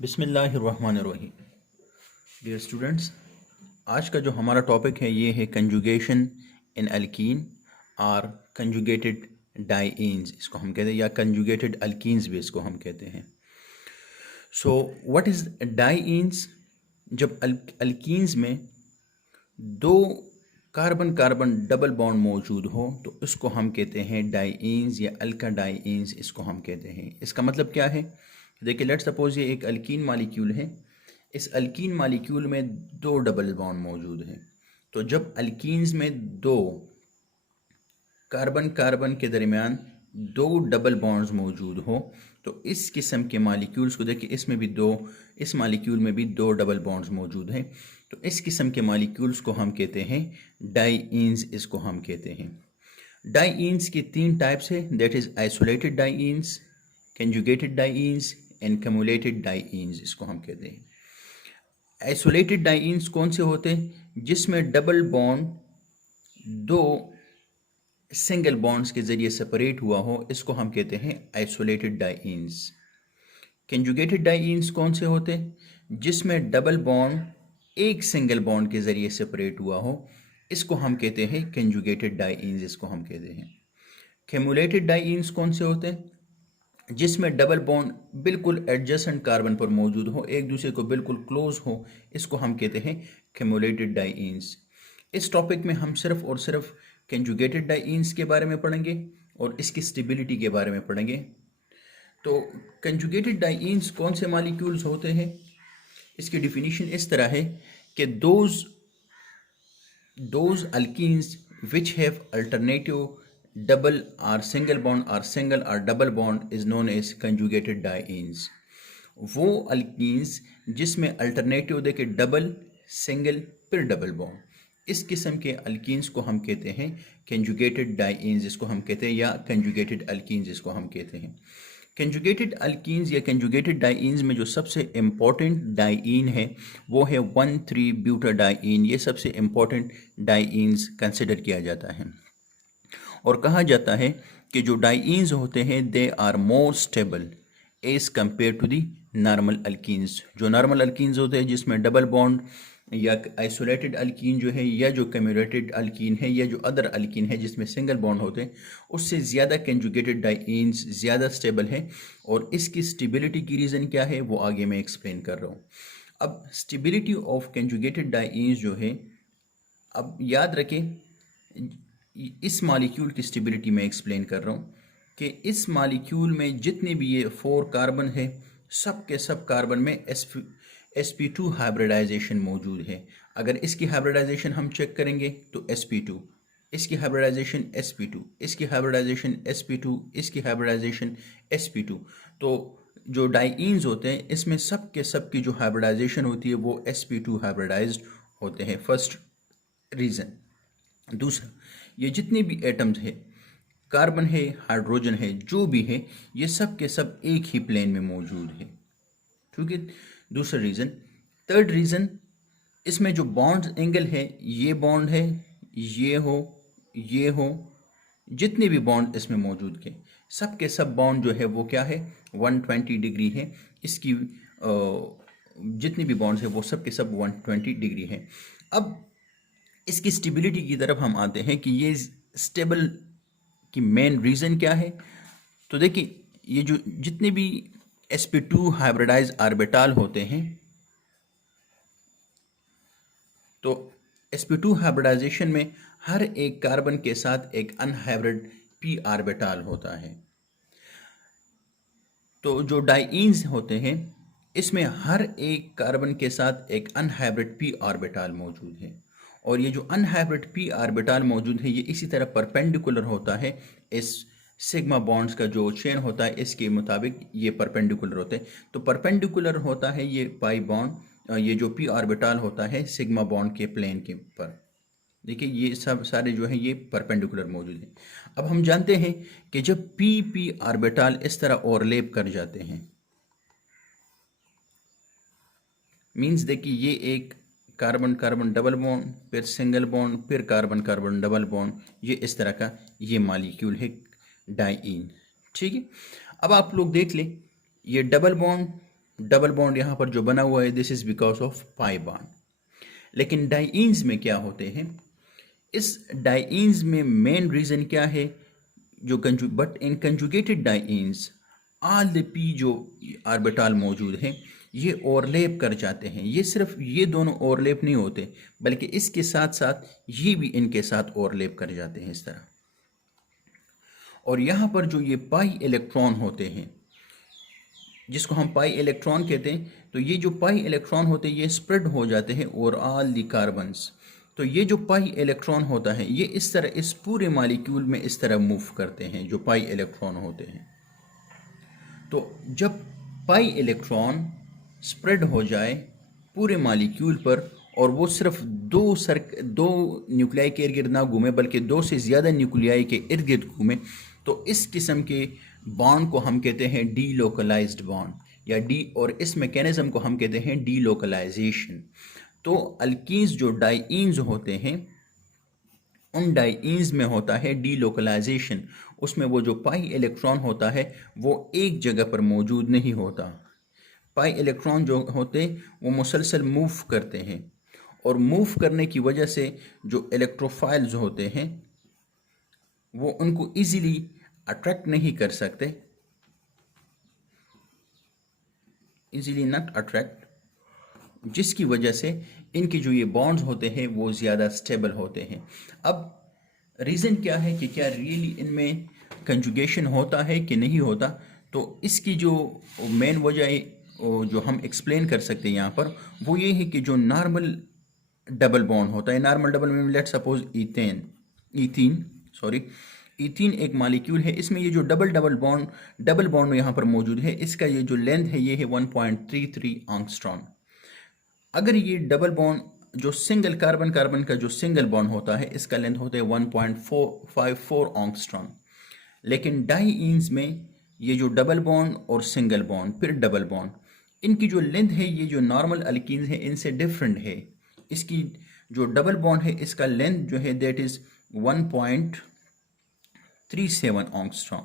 बिस्मिल्लाहिर्रहमानिर्रहीम। Dear students, आज का जो हमारा टॉपिक है ये है कंजुगेशन इन अल्कीन और कंजुगेटेड डाइईन्स, इसको हम कहते हैं, या कंजुगेटेड अल्कीन्स भी इसको हम कहते हैं। So what is dienes? जब अल्कीन्स में दो कार्बन कार्बन डबल बॉन्ड मौजूद हो तो इसको हम कहते हैं डाइईन्स या अल्का डाइईन्स, इसको हम कहते हैं। इसका मतलब क्या है? देखिए, लेट्स सपोज ये एक अल्कीन मालिक्यूल है। इस अल्कीन मालिक्यूल में दो डबल बॉन्ड मौजूद हैं। तो जब अल्कीन्स में दो कार्बन कार्बन के दरमियान दो डबल बॉन्ड्स मौजूद हो तो इस किस्म के मालिक्यूल्स को देखिए, इसमें भी दो, इस मालिक्यूल में भी दो डबल बॉन्ड्स मौजूद हैं। तो इस किस्म के मालिक्यूल्स को हम कहते हैं डाइईन्स, इसको हम कहते हैं। डाइईन्स की तीन टाइप्स है, that is isolated dienes, conjugated dienes and cumulated dienes, इसको हम कहते हैं। आइसोलेटेड डाइईन्स कौन से होते हैं? जिसमें डबल बॉन्ड दो सिंगल बॉन्ड्स के जरिए सेपरेट हुआ हो, इसको हम कहते हैं आइसोलेटेड डाइईन्स। कंजुगेटेड डाइईन्स कौन से होते हैं? जिसमें डबल बॉन्ड एक सिंगल बॉन्ड के जरिए सेपरेट हुआ हो, इसको हम कहते हैं कंजुगेटेड डाइईन्स, इसको हम कहते हैं। कम्युलेटेड डाइईन्स कौन से होते हैं? जिसमें डबल बॉन्ड बिल्कुल एडजेसेंट कार्बन पर मौजूद हो, एक दूसरे को बिल्कुल क्लोज हो, इसको हम कहते हैं कम्युलेटेड डाइईन्स। इस टॉपिक में हम सिर्फ और सिर्फ कंजुगेटेड डाइईन्स के बारे में पढ़ेंगे और इसकी स्टेबिलिटी के बारे में पढ़ेंगे। तो कंजुगेटेड डाइईन्स कौन से मॉलिक्यूल्स होते हैं? इसकी डिफिनीशन इस तरह है कि those alkenes which have alternative double or single bond or single or double bond is known as conjugated dienes। वो अल्कीन्स जिसमें अल्टरनेटिव दे के डबल, सिंगल, फिर डबल बॉन्ड, इस किस्म के अल्कीन्स को हम कहते हैं कंजुगेटेड डाइईन्स, इसको हम कहते हैं, या कंजुगेटेड अल्कीन्स, इसको हम कहते हैं। कंजुगेटेड अल्कीन्स या कंजुगेटेड डाइईन्स में जो सबसे इम्पॉर्टेंट डाइईन है वो है 1,3-ब्यूटाडाइईन। ये सबसे इम्पॉर्टेंट डाइईन्स कंसिडर किया जाता है और कहा जाता है कि जो डाइईन्स होते हैं they are more stable as compare to the normal alkenes. जो नॉर्मल अल्कीन्स होते हैं जिसमें डबल बॉन्ड, या आइसोलेटेड अल्कीन जो है, या जो कम्युलेटेड अल्कीन है, या जो अदर अल्कीन है जिसमें सिंगल बॉन्ड होते हैं, उससे ज़्यादा कंजुगेटेड डाइईन्स ज़्यादा स्टेबल है। और इसकी स्टेबिलिटी की रीज़न क्या है वो आगे मैं एक्सप्लेन कर रहा हूँ। अब स्टेबिलिटी ऑफ कंजुगेटेड डाइईन्स जो है, अब याद रखें, इस मॉलिक्यूल की स्टेबिलिटी मैं एक्सप्लेन कर रहा हूँ कि इस मॉलिक्यूल में जितने भी ये 4 कार्बन है, सब के सब कार्बन में sp2 हाइब्रिडाइजेशन मौजूद है। अगर इसकी हाइब्रिडाइजेशन हम चेक करेंगे तो sp2, इसकी हाइब्रिडाइजेशन sp2, इसकी हाइब्रिडाइजेशन sp2, इसकी हाइब्रिडाइजेशन sp2। तो जो डाइईन्स होते हैं इसमें सब के सब की जो हाइब्रिडाइजेशन होती है वो sp2 हाइब्रिडाइज्ड होते हैं, फर्स्ट रीज़न। दूसरा, ये जितने भी एटम्स है, कार्बन है, हाइड्रोजन है, जो भी है, ये सब के सब एक ही प्लेन में मौजूद है, ठीक है। दूसरा रीज़न। थर्ड रीज़न, इसमें जो बॉन्ड एंगल है, ये बॉन्ड है, ये हो, जितने भी बॉन्ड इसमें मौजूद के सब के सब बॉन्ड जो है वो क्या है, 120 डिग्री है। इसकी जितने भी बॉन्ड्स है वो सब के सब 120 डिग्री है। अब इसकी स्टेबिलिटी की तरफ हम आते हैं कि ये स्टेबल की मेन रीज़न क्या है। तो देखिए, ये जो जितने भी sp2 हाइब्रिडाइज ऑर्बिटल होते हैं, तो sp2 हाइब्रिडाइजेशन में हर एक कार्बन के साथ एक अनहाइब्रिड p ऑर्बिटल होता है। तो जो डाइईन्स होते हैं इसमें हर एक कार्बन के साथ एक अनहाइब्रिड p ऑर्बिटल मौजूद है, और ये जो अनहाइब्रिड p ऑर्बिटल मौजूद है ये इसी तरह परपेंडिकुलर होता है। इस सिग्मा बॉन्ड्स का जो चेन होता है इसके मुताबिक ये परपेंडिकुलर होते हैं। तो परपेंडिकुलर होता है ये पाई बॉन्ड, ये जो p ऑर्बिटल होता है सिग्मा बॉन्ड के प्लेन के पर। देखिए, ये सब सारे जो हैं ये परपेंडिकुलर मौजूद हैं। अब हम जानते हैं कि जब p ऑर्बिटल इस तरह ओवरलैप कर जाते हैं, मीन्स देखिए ये एक कार्बन कार्बन डबल बॉन्ड, फिर सिंगल बॉन्ड, फिर कार्बन कार्बन डबल बॉन्ड, ये इस तरह का ये मॉलिक्यूल है डाइईन, ठीक है। अब आप लोग देख लें, ये डबल बॉन्ड डबल बॉन्ड यहाँ पर जो बना हुआ है this is because of pi bond. लेकिन डाइईन्स में क्या होते हैं, इस डाइईन्स में मेन रीजन क्या है, जो but in conjugated dienes all the p जो ऑर्बिटल मौजूद है ये ओवरलैप कर जाते हैं। ये सिर्फ ये दोनों ओवरलैप नहीं होते बल्कि इसके साथ साथ ये भी इनके साथ ओवरलैप कर जाते हैं इस तरह। और यहाँ पर जो ये पाई इलेक्ट्रॉन होते हैं जिसको हम पाई इलेक्ट्रॉन कहते हैं, तो ये जो पाई इलेक्ट्रॉन होते हैं ये स्प्रेड हो जाते हैं और ऑल दी कार्बन्स। तो ये जो पाई इलेक्ट्रॉन होता है ये इस तरह इस पूरे मॉलिक्यूल में इस तरह मूव करते हैं जो पाई इलेक्ट्रॉन होते हैं। तो जब पाई इलेक्ट्रॉन स्प्रेड हो जाए पूरे मॉलिक्यूल पर और वो सिर्फ दो न्यूक्लियाई के इर्द गिर्द ना घूमे बल्कि दो से ज़्यादा न्यूक्लियाई के इर्द गिर्द घूमे, तो इस किस्म के बॉन्ड को हम कहते हैं डीलोकलाइज्ड बॉन्ड या और इस मैकेनिज्म को हम कहते हैं डीलोकलाइजेशन। तो अल्कीन्स जो डाइईन्स होते हैं उन डाइईन्स में होता है डीलोकलाइजेशन, उसमें वो जो पाई इलेक्ट्रॉन होता है वो एक जगह पर मौजूद नहीं होता। पाई इलेक्ट्रॉन जो होते वो मुसलसल मूव करते हैं और मूव करने की वजह से जो इलेक्ट्रोफाइल्स होते हैं वो उनको इजीली अट्रैक्ट नहीं कर सकते, इजीली नॉट अट्रैक्ट, जिसकी वजह से इनके जो ये बॉन्ड्स होते हैं वो ज़्यादा स्टेबल होते हैं। अब रीज़न क्या है कि क्या रियली इनमें कंजुगेशन होता है कि नहीं होता, तो इसकी जो मेन वजह जो हम एक्सप्लेन कर सकते हैं यहाँ पर वो ये है कि जो नॉर्मल डबल बॉन्ड होता है, नॉर्मल डबल में लेट सपोज ईथीन एक मॉलिक्यूल है, इसमें ये जो डबल बॉन्ड यहाँ पर मौजूद है इसका ये जो लेंथ है ये है 1.33 एंगस्ट्रॉम। अगर ये डबल बॉन्ड जो सिंगल कार्बन का जो सिंगल बॉन्ड होता है इसका लेंथ होता है 1.454 एंगस्ट्रॉम। लेकिन डाइईन्स में ये जो डबल बॉन्ड और सिंगल बॉन्ड फिर डबल बॉन्ड इनकी जो लेंथ है ये जो नॉर्मल अल्कीन्स है इनसे डिफरेंट है। इसकी जो डबल बॉन्ड है इसका लेंथ जो है दैट इज 1.37 एंगस्ट्रॉम,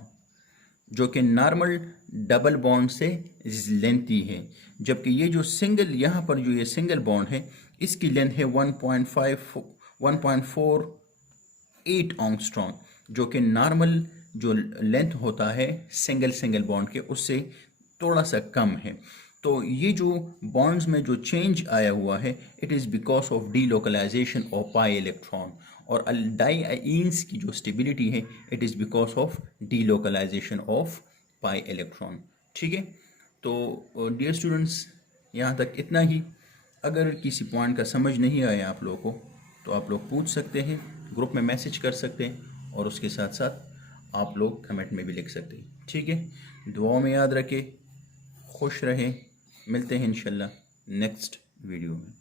जो कि नॉर्मल डबल बॉन्ड से लेंथी है। जबकि ये जो सिंगल यहाँ पर जो ये सिंगल बॉन्ड है इसकी लेंथ है 1.48 एंगस्ट्रॉम, जो कि नॉर्मल जो लेंथ होता है सिंगल बॉन्ड के उससे थोड़ा सा कम है। तो ये जो बॉन्ड्स में जो चेंज आया हुआ है it is because of delocalisation of pi electron, और डाइईन्स की जो स्टेबिलिटी है it is because of delocalisation of pi electron. ठीक है, तो डियर स्टूडेंट्स यहाँ तक इतना ही। अगर किसी पॉइंट का समझ नहीं आया आप लोगों को तो आप लोग पूछ सकते हैं, ग्रुप में मैसेज कर सकते हैं और उसके साथ साथ आप लोग कमेंट में भी लिख सकते हैं। ठीक है, दुआओं में याद रखें, खुश रहें, मिलते हैं इंशाल्लाह नेक्स्ट वीडियो में।